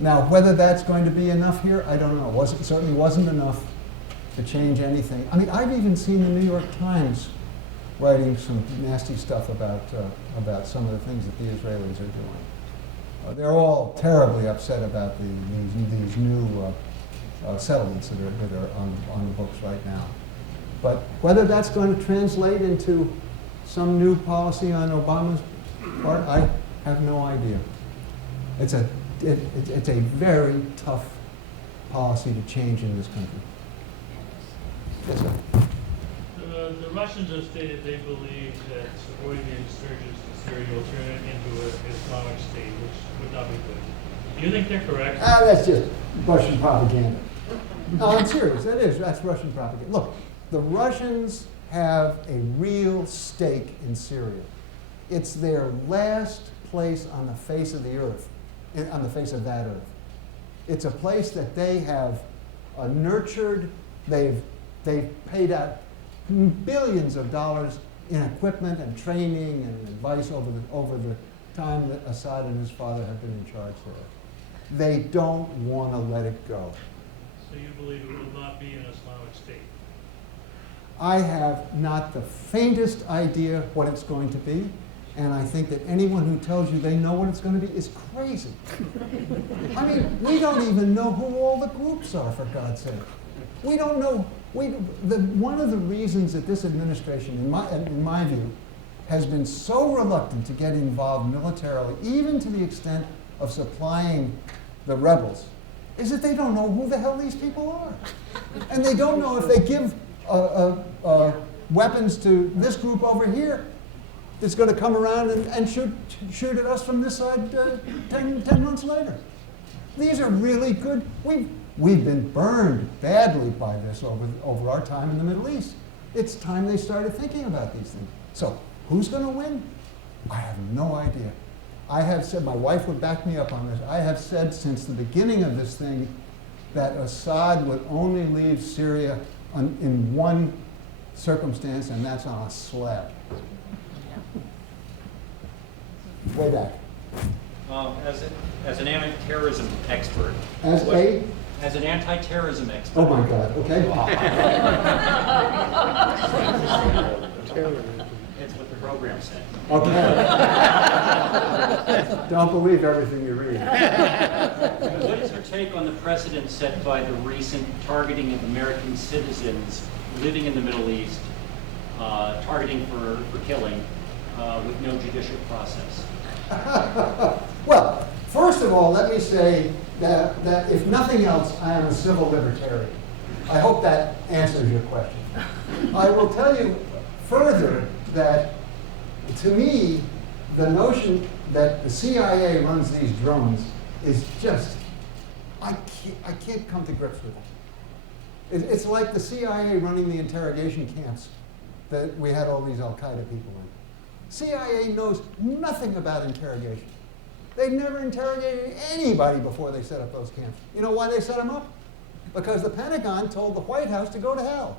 Now, whether that's going to be enough here, I don't know. It certainly wasn't enough to change anything. I mean, I've even seen the New York Times writing some nasty stuff about some of the things that the Israelis are doing. They're all terribly upset about these new settlements that are on the books right now. But whether that's going to translate into some new policy on Obama's part, I have no idea. It's a very tough policy to change in this country. Yes, sir. The Russians have stated they believe that supporting the insurgents in Syria will turn it into an Islamic state, which would not be good. Do you think they're correct? That's just Russian propaganda. No, I'm serious. That's Russian propaganda. Look, the Russians have a real stake in Syria. It's their last place on the face of the earth, on the face of that earth. It's a place that they have nurtured. They've paid out billions of dollars in equipment and training and advice over the time that Assad and his father have been in charge there. They don't want to let it go. So you believe it will not be an Islamic state? I have not the faintest idea what it's going to be, and I think that anyone who tells you they know what it's going to be is crazy. I mean, we don't even know who all the groups are, for God's sake. We don't know. One of the reasons that this administration, in my view, has been so reluctant to get involved militarily, even to the extent of supplying the rebels, is that they don't know who the hell these people are. And they don't know if they give weapons to this group over here that's going to come around and shoot at us from this side 10 months later. These are really good. We've been burned badly by this over our time in the Middle East. It's time they started thinking about these things. So who's going to win? I have no idea. I have said, my wife would back me up on this, I have said since the beginning of this thing that Assad would only leave Syria in one circumstance, and that's on a slab. Way back. As an anti-terrorism expert, As a? As an anti-terrorism expert. Oh my God, okay. It's what the program said. Okay. Don't believe everything you read. What is your take on the precedent set by the recent targeting of American citizens living in the Middle East, targeting for killing, with no judicial process? Well, first of all, let me say that if nothing else, I am a civil libertarian. I hope that answers your question. I will tell you further that, to me, the notion that the CIA runs these drones is just, I can't come to grips with it. It's like the CIA running the interrogation camps that we had all these Al-Qaeda people in. CIA knows nothing about interrogation. They never interrogated anybody before they set up those camps. You know why they set them up? Because the Pentagon told the White House to go to hell.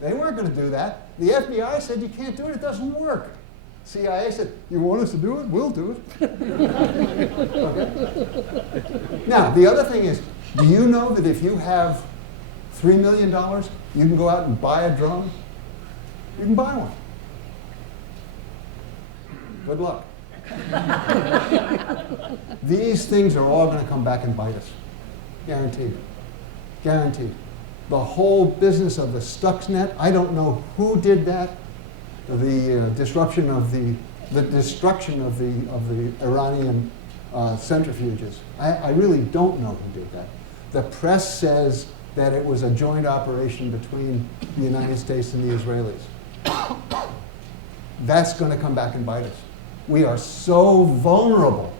They weren't going to do that. The FBI said, you can't do it, it doesn't work. CIA said, you want us to do it? We'll do it. Okay. Now, the other thing is, do you know that if you have $3 million, you can go out and buy a drone? You can buy one. Good luck. These things are all going to come back and bite us. Guaranteed. Guaranteed. The whole business of the Stuxnet, I don't know who did that. The destruction of the Iranian centrifuges. I really don't know who did that. The press says that it was a joint operation between the United States and the Israelis. That's going to come back and bite us. We are so vulnerable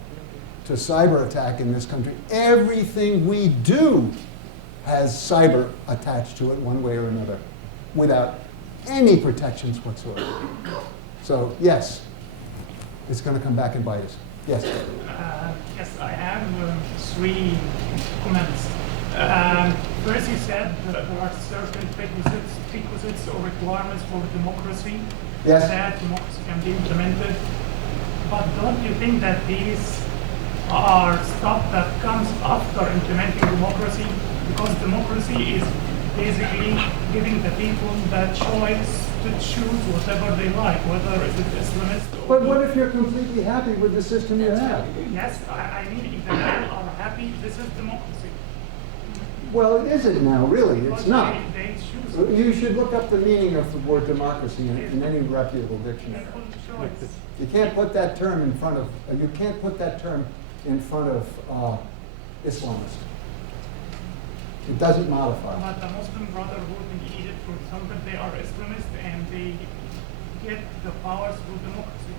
to cyber attack in this country. Everything we do has cyber attached to it one way or another without any protections whatsoever. So yes, it's going to come back and bite us. Yes? Yes, I have 3 comments. First, you said that there are certain prerequisites or requirements for democracy. Yes. That democracy can be implemented. But don't you think that these are stuff that comes after implementing democracy? Because democracy is basically giving the people the choice to choose whatever they like, whether it's Islamist or... But what if you're completely happy with the system you have? Yes, I mean, if the people are happy, this is democracy. Well, is it now, really? It's But not. They choose. You should look up the meaning of the word democracy in any reputable dictionary. People choice. You can't put that term in front of, Islamist. It doesn't modify. But the Muslim Brotherhood in Egypt, for example, they are Islamist and they get the powers through democracy.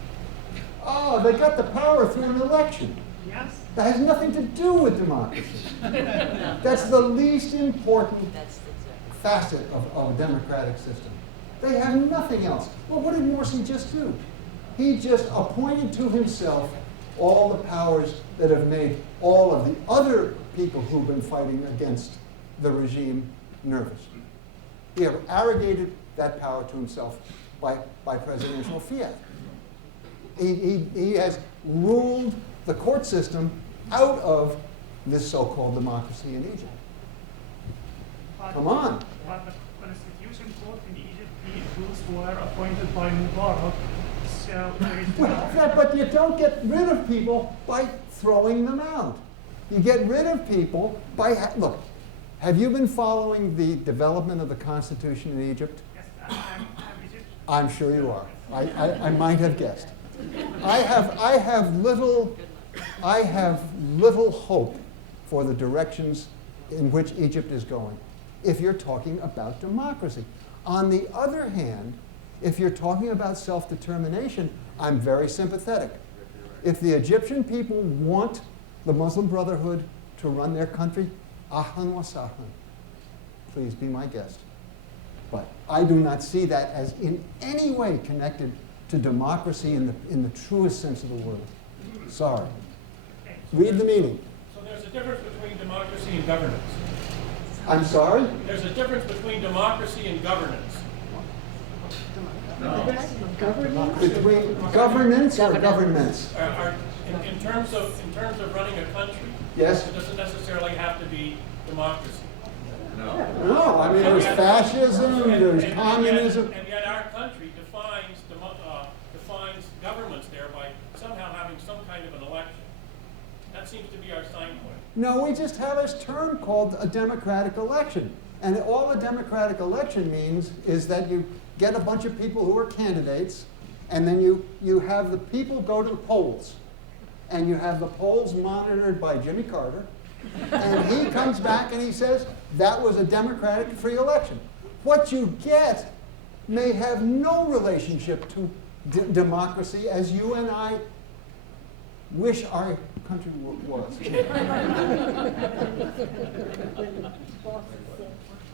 Oh, they got the power through an election. Yes? That has nothing to do with democracy. That's the least important facet of a democratic system. They have nothing else. Well, what did Morsi just do? He just appointed to himself all the powers that have made all of the other people who've been fighting against the regime nervous. He have arrogated that power to himself by presidential fiat. He has ruled the court system out of this so-called democracy in Egypt. Come on. But the Constitution Court in Egypt, those were appointed by Mubarak. So there is But you don't get rid of people by throwing them out. You get rid of people by, look, have you been following the development of the Constitution in Egypt? Yes, I'm Egyptian. I'm sure you are. I might have guessed. I have little hope for the directions in which Egypt is going if you're talking about democracy. On the other hand, if you're talking about self-determination, I'm very sympathetic. If the Egyptian people want the Muslim Brotherhood to run their country, ahlan wa sahlan. Please be my guest. But I do not see that as in any way connected to democracy in the truest sense of the word. Sorry. Read the meaning. So there's a difference between democracy and governance. I'm sorry? There's a difference between democracy and governance. Between governance or governments? In terms of running a country, Yes? it doesn't necessarily have to be democracy. No, I mean, there's fascism, there's communism. And yet our country defines governments there by somehow having some kind of an election. That seems to be our sign point. No, we just have a term called a democratic election. And all a democratic election means is that you get a bunch of people who are candidates, and then you have the people go to the polls. And you have the polls monitored by Jimmy Carter. And he comes back and he says, that was a democratic free election. What you get may have no relationship to democracy as you and I wish our country was.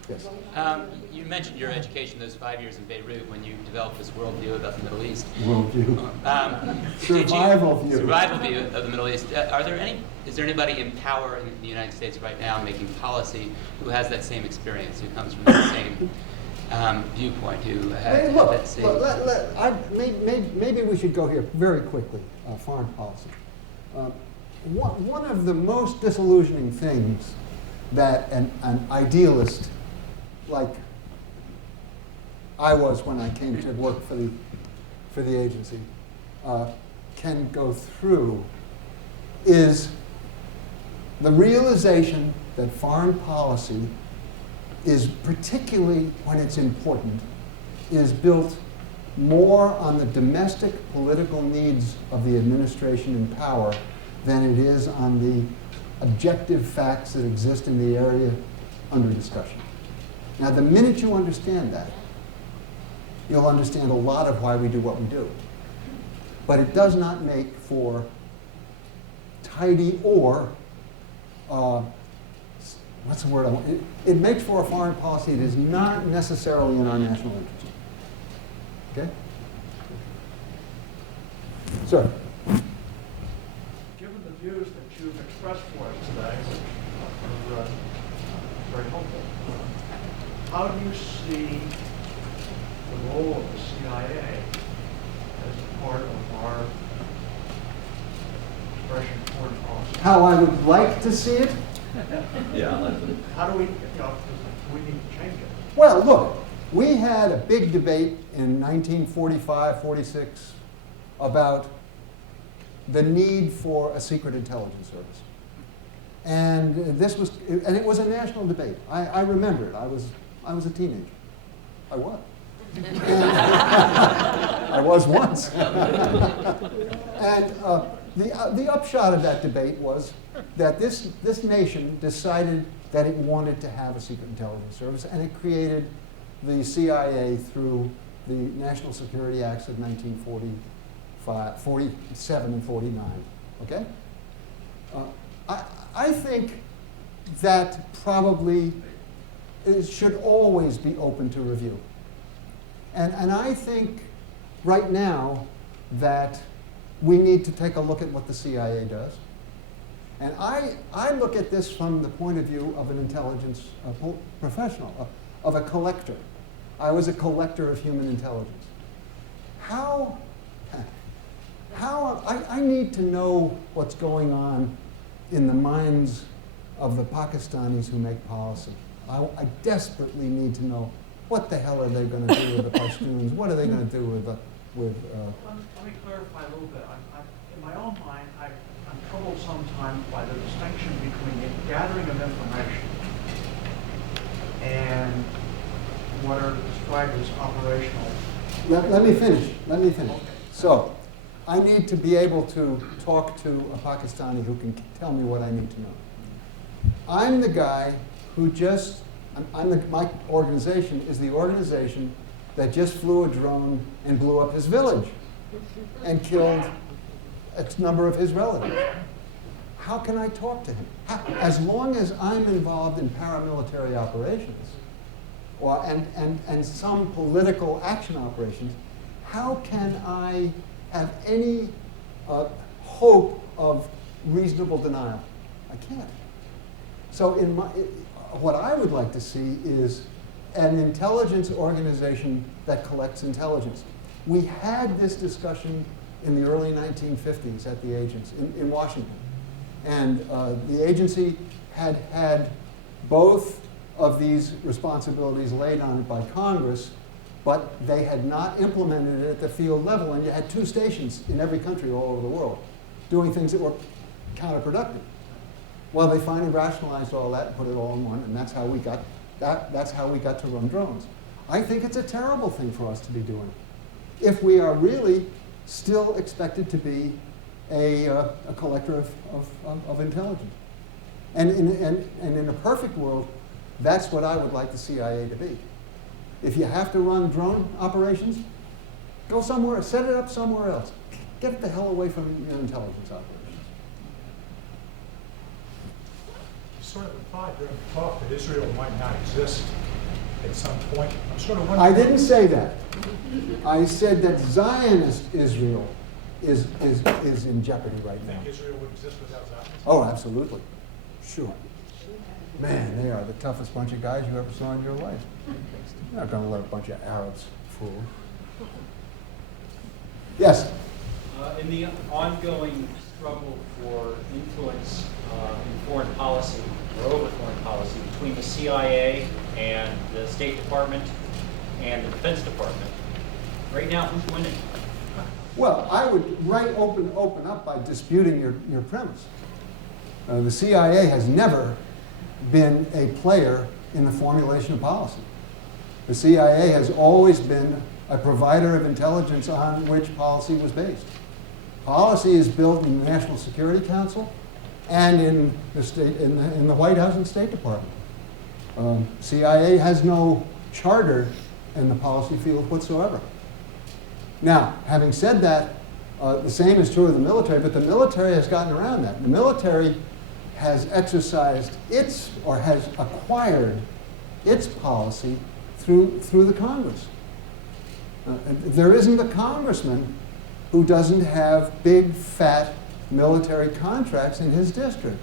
Yes. You mentioned your education those 5 years in Beirut when you developed this worldview about the Middle East. Worldview. Survival view. Survival view of the Middle East. Is there anybody in power in the United States right now making policy who has that same experience, who comes from the same viewpoint, who has that same... Maybe we should go here very quickly, foreign policy. One of the most disillusioning things that an idealist like I was when I came to work for the agency can go through is the realization that foreign policy is, particularly when it's important, is built more on the domestic political needs of the administration in power than it is on the objective facts that exist in the area under discussion. Now, the minute you understand that, you'll understand a lot of why we do what we do. But it does not make for tidy or, what's the word I want? It makes for a foreign policy that is not necessarily in our national interest. Okay? Sir? Given the views that you've expressed for us today, which are very helpful, how do you see the role of the CIA as part of our expression of foreign policy? How I would like to see it? How do we, do we need to change it? Well, look, we had a big debate in 1945, 46 about the need for a secret intelligence service. And it was a national debate. I remember it. I was a teenager. I was. I was once. And the upshot of that debate was that this nation decided that it wanted to have a secret intelligence service, and it created the CIA through the National Security Acts of 1947 and 49. Okay? I think that probably should always be open to review. And I think right now that we need to take a look at what the CIA does. And I look at this from the point of view of an intelligence professional, of a collector. I was a collector of human intelligence. I need to know what's going on in the minds of the Pakistanis who make policy. I desperately need to know what the hell are they going to do with the Pashtuns? What are they going to do with Let me clarify a little bit. In my own mind, I'm troubled sometimes by the distinction between the gathering of information and what are described as operational. Let me finish. Okay. So, I need to be able to talk to a Pakistani who can tell me what I need to know. I'm the guy who my organization is the organization that just flew a drone and blew up his village and killed X number of his relatives. How can I talk to him? As long as I'm involved in paramilitary operations and some political action operations, how can I have any hope of reasonable denial? I can't. So what I would like to see is an intelligence organization that collects intelligence. We had this discussion in the early 1950s at the agency in Washington. And the agency had both of these responsibilities laid on it by Congress, but they had not implemented it at the field level, and you had 2 stations in every country all over the world doing things that were counterproductive. Well, they finally rationalized all that and put it all in one, and that's how we got that's how we got to run drones. I think it's a terrible thing for us to be doing if we are really still expected to be a collector of intelligence. And in a perfect world, that's what I would like the CIA to be. If you have to run drone operations, go somewhere, set it up somewhere else. Get the hell away from your intelligence operations. Sort of implied during the talk that Israel might not exist at some point. I'm sort of wondering. I didn't say that. I said that Zionist Israel is in jeopardy right You now. think Israel would exist without Zionism? Oh, absolutely. Sure. Man, they are the toughest bunch of guys you ever saw in your life. You're not going to let a bunch of Arabs fool. Yes? In the ongoing struggle for influence in foreign policy, or over foreign policy, between the CIA and the State Department and the Defense Department, right now, who's winning? Well, I would open up by disputing your premise. The CIA has never been a player in the formulation of policy. The CIA has always been a provider of intelligence on which policy was based. Policy is built in the National Security Council and in the White House and State Department. CIA has no charter in the policy field whatsoever. Now, having said that, the same is true of the military, but the military has gotten around that. The military has exercised has acquired its policy through the Congress. There isn't a congressman who doesn't have big, fat military contracts in his district.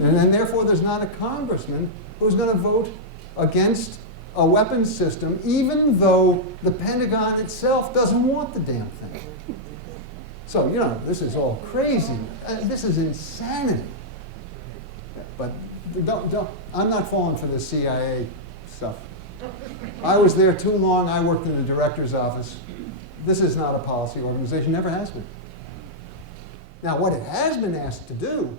And therefore, there's not a congressman who's going to vote against a weapons system, even though the Pentagon itself doesn't want the damn thing. So, this is all crazy. This is insanity. But I'm not falling for this CIA stuff. I was there too long. I worked in the director's office. This is not a policy organization, never has been. Now, what it has been asked to do,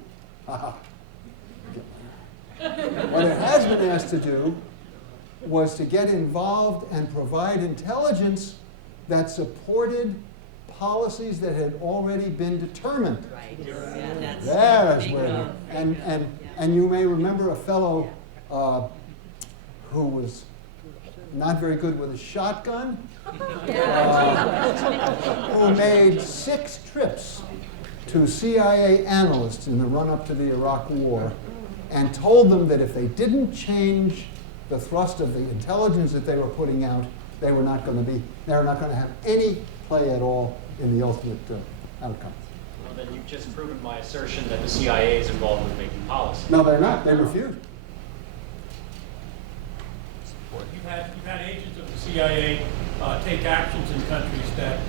was to get involved and provide intelligence that supported policies that had already been determined. Right. Yeah, There's where, and you may remember a fellow who was not very good with a shotgun, who made 6 trips to CIA analysts in the run-up to the Iraq War and told them that if they didn't change the thrust of the intelligence that they were putting out, they were not going to have any play at all in the ultimate outcome. Well, then you've just proven my assertion that the CIA is involved with making policy. No, they're not. They refuse. You've had agents of the CIA take actions in countries that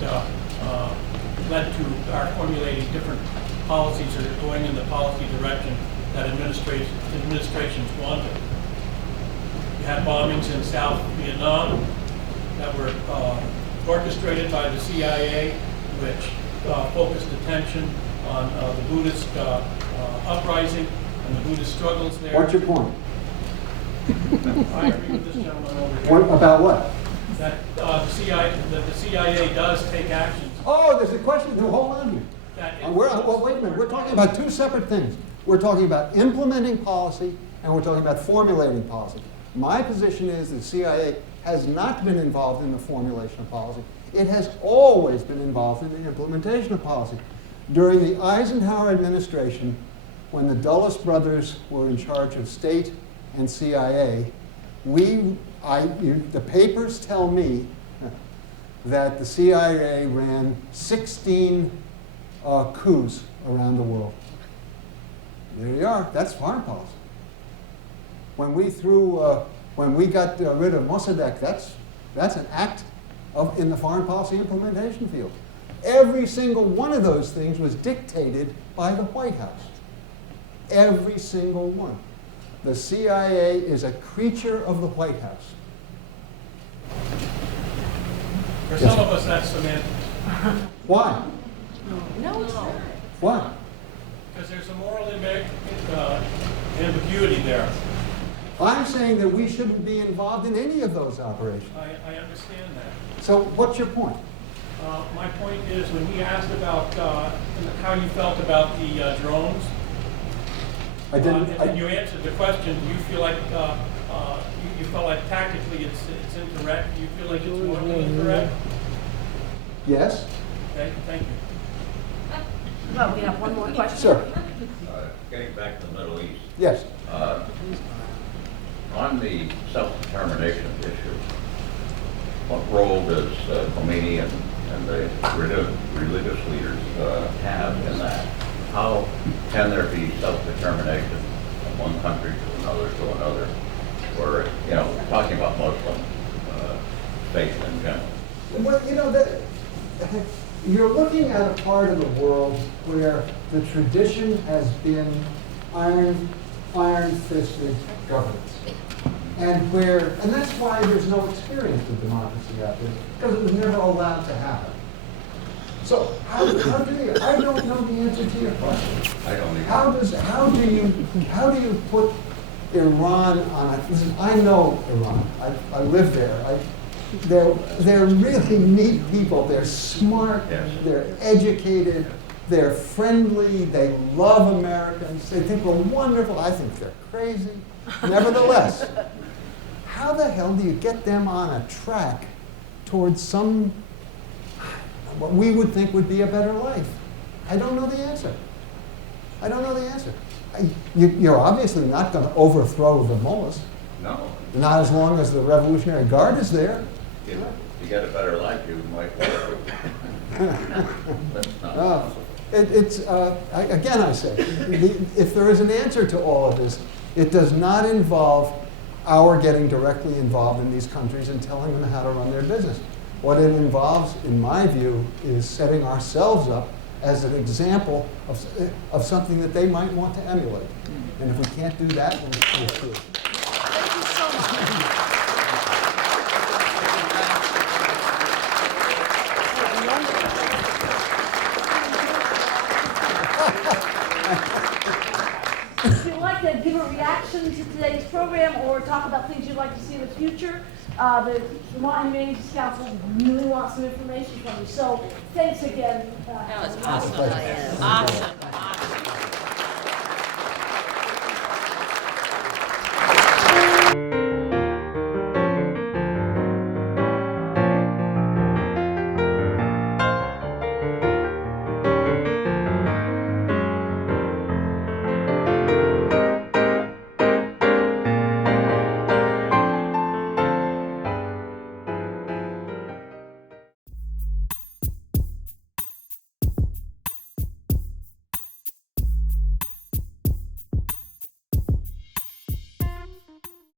led to our formulating different policies or going in the policy direction that administrations wanted. You had bombings in South Vietnam that were orchestrated by the CIA, which focused attention on the Buddhist uprising and the Buddhist struggles there. What's your point? I agree with this gentleman over here. What, about what? That the CIA does take actions. Oh, there's a question. Hold on here. Wait a minute. We're talking about 2 separate things. We're talking about implementing policy, and we're talking about formulating policy. My position is the CIA has not been involved in the formulation of policy. It has always been involved in the implementation of policy. During the Eisenhower administration, when the Dulles brothers were in charge of state and CIA, the papers tell me that the CIA ran 16 coups around the world. There you are. That's foreign policy. When we got rid of Mossadegh, that's an act in the foreign policy implementation field. Every single one of those things was dictated by the White House. Every single one. The CIA is a creature of the White House. For some of us, that's semantics, Why? No, it's not. Why? because there's a moral ambiguity there. I'm saying that we shouldn't be involved in any of those operations. I understand that. So what's your point? My point is, when he asked about how you felt about the drones, I didn't. and you answered the question, do you feel like you felt like tactically it's incorrect? Do you feel like it's morally incorrect? Yes? Okay, thank you. Well, we have one more question. Sir? Getting back to the Middle East, Yes. on the self-determination issue, what role does Khomeini and the religious leaders have in that? How can there be self-determination from one country to another, or, you know, talking about Muslim faith in general? Well, you know, you're looking at a part of the world where the tradition has been iron-fisted governance. And that's why there's no experience of democracy out there, because it was never allowed to happen. So how do you? I don't know the answer to your question. I don't either. How do you put Iran on a? Listen, I know Iran. I live there. They're really neat people. They're smart. Yes. They're educated. They're friendly. They love Americans. They think we're wonderful. I think they're crazy. Nevertheless, how the hell do you get them on a track towards what we would think would be a better life? I don't know the answer. I don't know the answer. You're obviously not going to overthrow the mullahs. No. Not as long as the Revolutionary Guard is there. If you get a better life, you might want to. That's not possible. Again, I say, if there is an answer to all of this, it does not involve our getting directly involved in these countries and telling them how to run their business. What it involves, in my view, is setting ourselves up as an example of something that they might want to emulate. And if we can't do that, then we're screwed. Thank you so much. If you'd like to give a reaction to today's program or talk about things you'd like to see in the future, the Vermont Humanities Council really wants some information from you. So thanks again. That was awesome. Awesome.